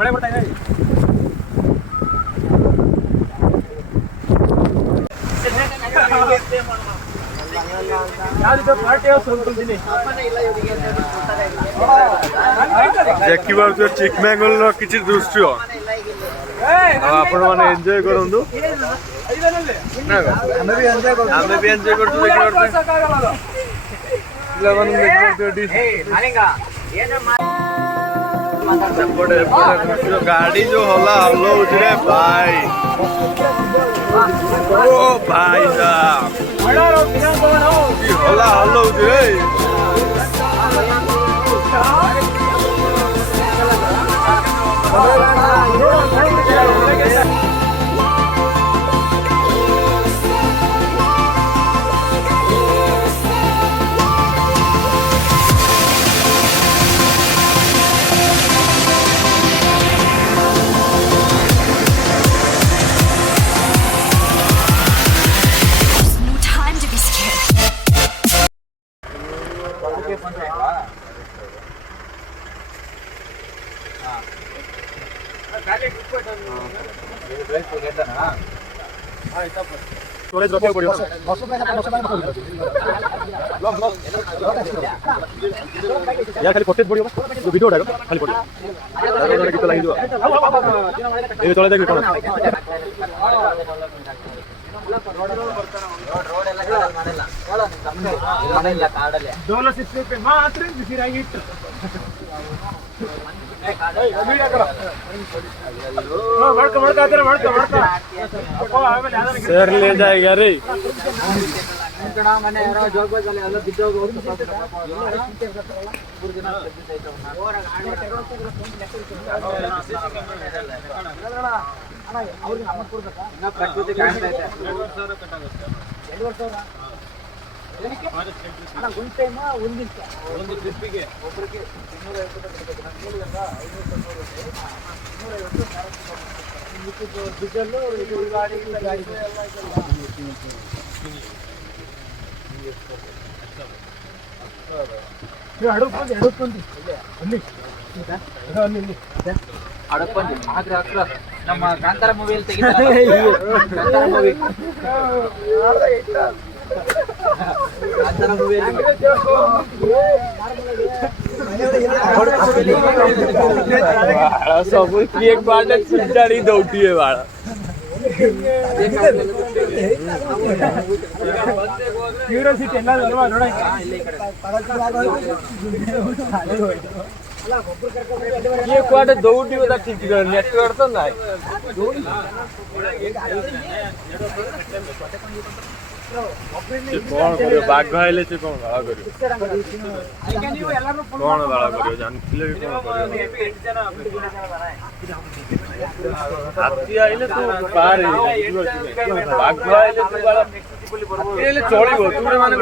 ಮಳೆ ಬರ್ತಾ ಇದೆ. देखिए चिकमंगल किसी दृश्य आपण मैंने एंजॉय करूँ आमे भी एंजॉय गाड़ी जो हल्ला हल्लो रे भाई ओ भाई साहब हल्ला हल्लो रे स्टोरेज रखे पड़ियो यार खाली फुटेज पड़ियो जो वीडियो उठायो खाली पड़ियो दादा गीत लागि दियो ए तळे देख कोन रोड ಎಲ್ಲ ಮಾಡಲ್ಲ ಮಾಡಲ್ಲ ಕಾಡಲ್ಲ ಡೋಲೋ ಸಿಸ್ಟಮ್ ಮಾತ್ರ ಬಿಸಿರಾಗಿ ಇತ್ತು सर ले जाएगा रे मने यारो जोग बजले ಎಲ್ಲ ಬಿದ್ದೋಗ ಅವ್ರಿಗೆ ಅಮ್ಮ ಕೊಡ್ಬೇಕಾ ಇನ್ನ ಪ್ರಕೃತಿ ಕಾಣ್ತಾ ಇದೆ 2 ವರ್ಷ ಏನಕ್ಕೆ ಅಣ್ಣ ಒಂದು ಟೈಮ್ ಒಂದು ಟ್ರಿಪ್ಪಿಗೆ ಒಬ್ಬರಿಗೆ 250 ನಾನು ಹೇಳಿದ್ನಲ್ಲ 250 ಡೀಸೆಲ್ ಇದು ಗಾಡಿ ಎಲ್ಲ ಹಡಪಂದಿ ಅಲ್ಲಿ ಹಡಪಂದಿ ಆದ್ರೆ ಹತ್ರ ನಮ್ಮ ಕಾಂತಾರ ಮೂವಿಯಲ್ಲಿ ತೆಗಿತಾರೆ ಕಾಂತಾರ ಮೂವಿ सब एक बार चिंतारी दौटी है बाड़ा क्यूरियोसिटी ಎಲ್ಲ ಅಲ್ವಾ ನೋಡಕ್ಕೆ ये क्वाड दौटी होता ठीक नेट करतो ना कौन करियो बाघ आइले से कौन गाला करियो कौन गाला करियो जानथिले कौन करियो हाथी आइले तो पार बाघ आइले तो गाला एले चलिबो तुरे माने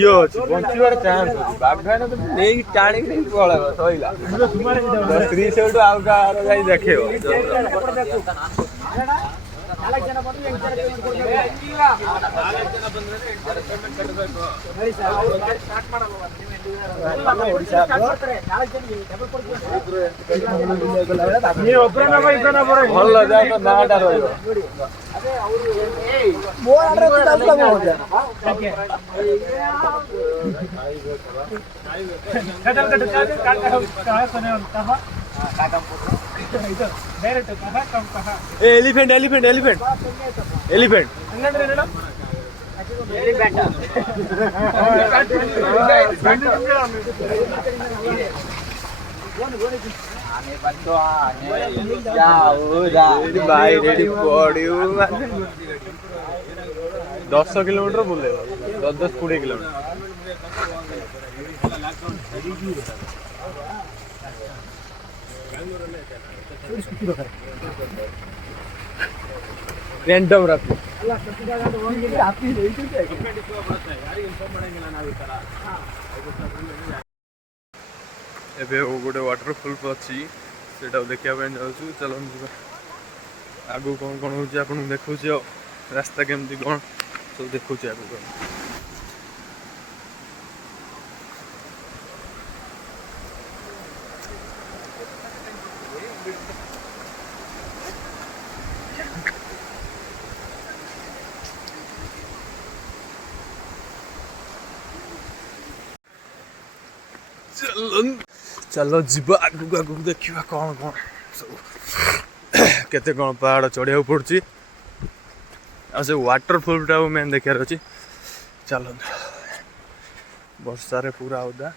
यो अछि बंचिबार चांस अछि बाघ आइले तो नेई टाणी नहीं पळेबो सइला स्त्री सेउटु आउका जाई देखेबो ನಾಲ್ಕು ಜನ ಬಂದು ಹೆಂಗ್ ಜನ ಪೇಮೆಂಟ್ ಕೊಡ್ಬೇಕು ಇಲ್ಲ ನಾಲ್ಕು ಜನ ಬಂದ್ರೆ ಪೇಮೆಂಟ್ ಕಟ್ಟಬೇಕು ಸರಿ ಸರ್ ಅವರು ಗಾಡಿ ಸ್ಟಾರ್ಟ್ ಮಾಡಲ್ಲ ನೀವು ಓಡಿಸಾ ನಾಲ್ಕು ಜನ ಡಬಲ್ ಕೊಡ್ಬೇಕು ನೀವು ಒಬ್ಬರನ್ನ ಇಬ್ಬರನ್ನ ಬರೋ ಹೊಲ್ಲ ಜಾಗ ನಾಟ ಹೋಯ್ತು ನೋಡಿ ಅದೇ ಅವರು ಏಯ್ ಮೋರ್ ಆರ್ಡರ್ ಅಂತ ಹೋಗ್ತಾರೆ ಓಕೆ ಕಟಲ್ ಕಟ ಕಾಟ ಕಹ ಸನೆ ಅಂತ ಕಾಕಂ ಇದು ಡೈರೆಕ್ಟ್ ಕಹ ಕಂ ಕಹ ಎಲಿಫೆಂಟ್ ಎಲಿಫೆಂಟ್ ಎಲಿಫೆಂಟ್ ಎಲಿಫೆಂಟ್ ಹಂಗಂದ್ರೆ ಏನಣ್ಣ ಎಲಿಫೆಂಟ್ आने बंदो आने जाओ रेडी भाई रेडी पड़ियो 10 किलोमीटर बोले 10 20 किलोमीटर रैंडम रख ಅಲ್ಲ ಸತ್ತಿದಾಗ ಹೋಗಿ ಹಾಕಿ ಹೇಳ್ತಿದ್ದೆ ಯಾರಿಗೆ ಇನ್ಫಾರ್ಮ್ ಮಾಡಂಗಿಲ್ಲ ನಾವು ಈ ತರ एबे वो गोटे वाटरफॉल अच्छी से देखा जाऊँ चलो आगू कौन कौन हो देखा रास्ता केमती कौन सब देखा आगू चलो जीवा आगू आगू देखा कौन कौन सब केते कौन पहाड़ चढ़िया पड़ी से वाटरफॉल टा मेन देखार अच्छी चलो वर्षारे पूरा ओदा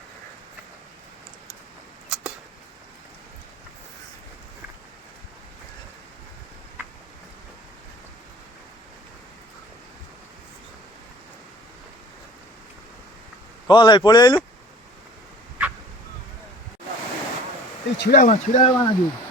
कौन लाई पलि आइलु छिड़ा ना जो